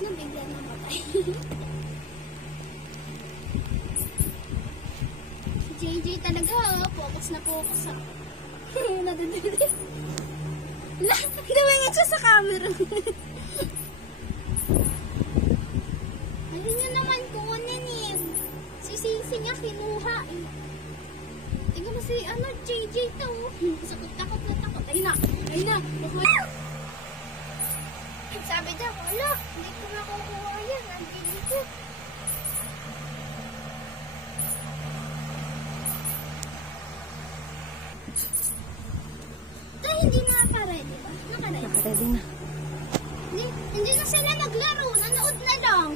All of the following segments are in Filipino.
na bigla namatay. Si JJ talaga, focus na focus ha. Nadadali. Gawin siya sa camera. Ayun nyo naman kunin eh. Si Sisi niya kinuha eh. Tingnan mo si JJ to. Takot na takot. Ayun na. Sabi daw, wala, hindi ko makukuha yan. Nandili ko. Dahil hindi nakakaredy ba? Nakaready na. Hindi na sila naglaro. Nanood na lang.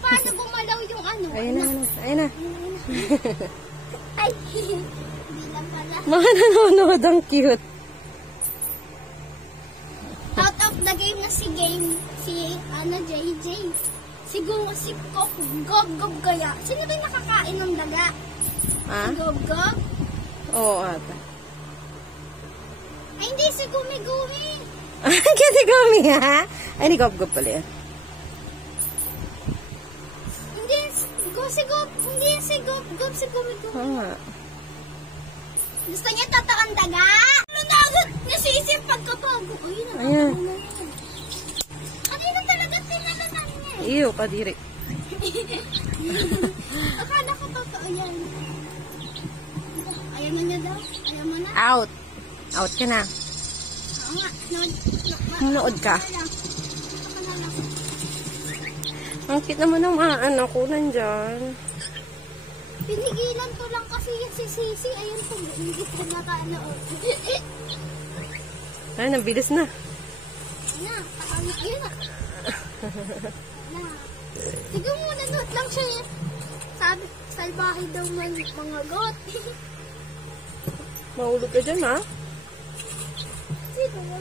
Paano gumalaw yung ano? Ayun na. Ay, hindi lang pala. Mga nanonood, ang cute. Out of the game na si JJ. Si Gob kaya. Sino ba yung nakakain ng daga? Ha? Si Gob? Oo, ata. Ay, hindi, si Gumi. Kasi Gumi, ha? Ay, ni Gob pala yan. Hindi, si Gob. Hindi, si Gob. Si Gumi. Oo nga. Gusto niya totoong daga? Ano na agad? Nasisip pagkapago. Ayun. Ano na talaga tinalanan niya? Iyo, kadiri. Akala ko totoo yan. Ayaw na niya daw. Ayaw mo na. Out. Out ka na. Oo nga. Manood ka. Ang cute naman ng mga anak ko nandyan. Pinigilan ko lang kasi yung si Sisi. Ayun po. Hindi ko nakanood. Ay, nabilis na. Ayun na. Sige mo, nanood lang siya. Sabi, salbahe daw mga got. Mahulog ka dyan, ha? Sino mo?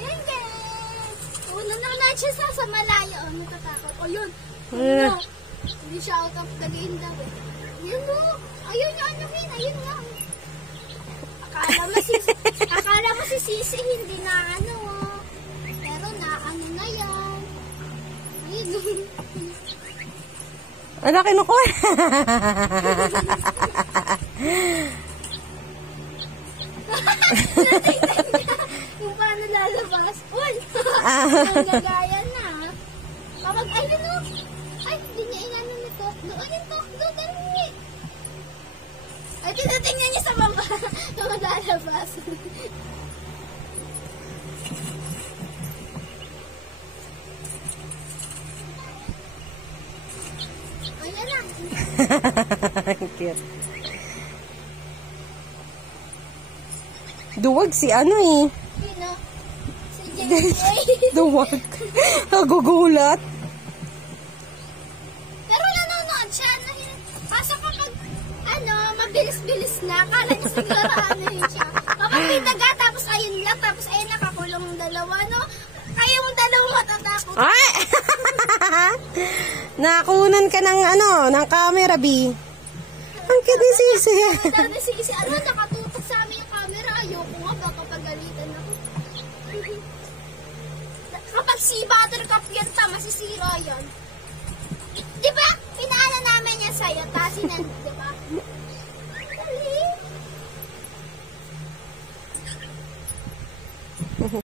Yan guys. Una na siya sa malayo. Oh, natatakot. O yun. Hindi siya out of the game daw eh. Yun mo. Ayun yung anuhin. Ayun nga. Akala mo si Sisi hindi na ano. Pero na ano na yan. Ayun. Ang laki ko. Kung paano lalabas. Uy! Ang gagaya na. Kapag ayun o. Ay, hindi niya inano ni Tokdo. Ayun, Tokdo, dali. Ay, tinatingnan niya sa baba. Kung lalabas. Ayan lang. Cute. Duwag si ano eh. Sino? Si JJ. Duwag. Nagugulat. Pero nanonood siya. Kaso kapag, mabilis-bilis na. Akala niya siguro yun siya. Kapag may daga, tapos ayun lang, tapos ayun nakakulong ng dalawa, no? Kayong dalawa matatakot. Ay! Nakunan ka ng ng camera, B. Ang cute ni Sisi. Dami si Isi, nakatutok sa amin yung camera. Ayoko nga, baka pagalitan ako. Kapag si Buttercup yan, masisira yan. Diba? Pinaala namin yan sa'yo, tasinan, diba?